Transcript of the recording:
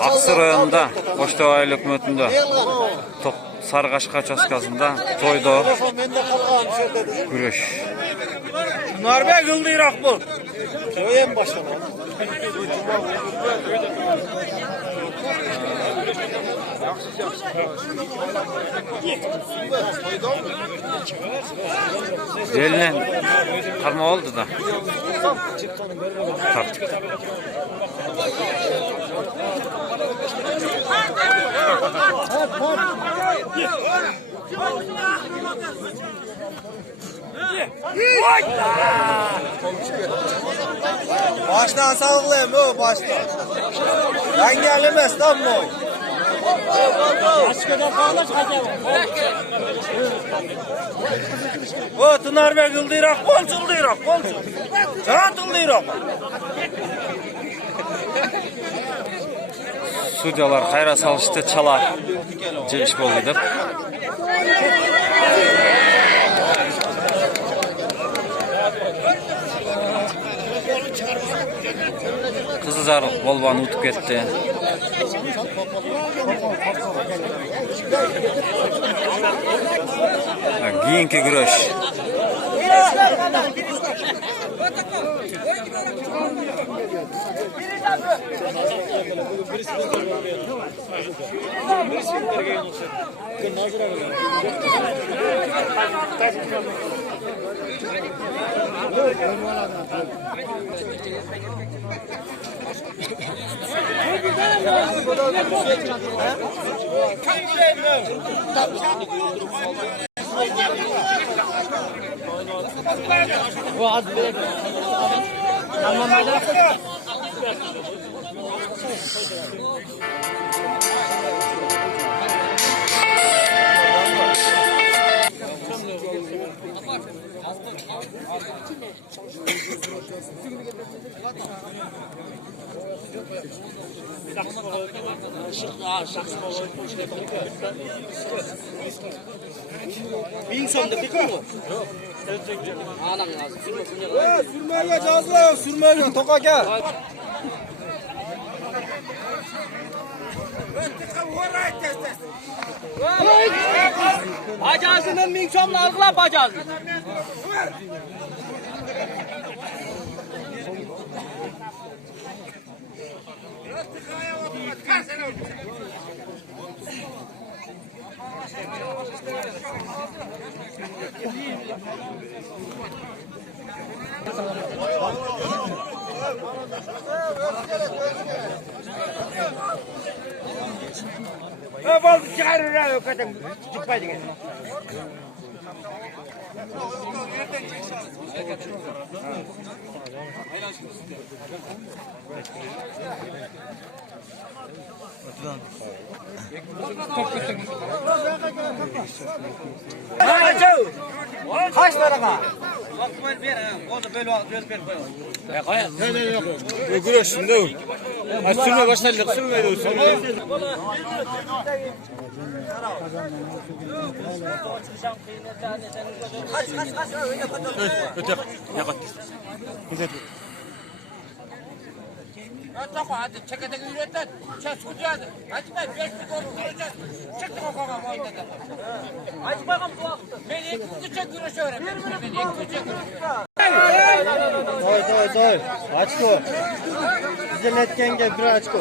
Aksır rayonunda Koçtağ hükümetinde top Sarıkaşka çaskasında toyda güreş. Narbe Gıldıyrak bu. Köyem başladı. Eline karma oldu da. Tarttık. Baştan sağlayayım o baştan. Ben gelemez lan bu. O Tınar ve Gıldıyrak kolçulduyrak. Çağatıldıyrak. Судьялар кайра салышты чала жеш болду деп. Кызызар болбан утуп кетти. Кийинки күрөш. Bir insan da fikir mi? Sürmeye cazla, sürmeye toka gel. Bacağızının bin çomla algıla bacağızı. Bazı çıkarır o kadın çıkmaydı gene. Kaç tarafa? Güreş şimdi o. Sürme başladık sürme diyor. Öte yakat. Hadi çekete üretten. Çaskutacağız. Hadi ben beşlik olup duracağız. Çıktık o kavga oynadı. Hadi bakalım bu hafta. Ben ilk küçük güreş öğrendim. Ben ilk küçük güreş. Doy. Açko. Güzel etkenge bir açko.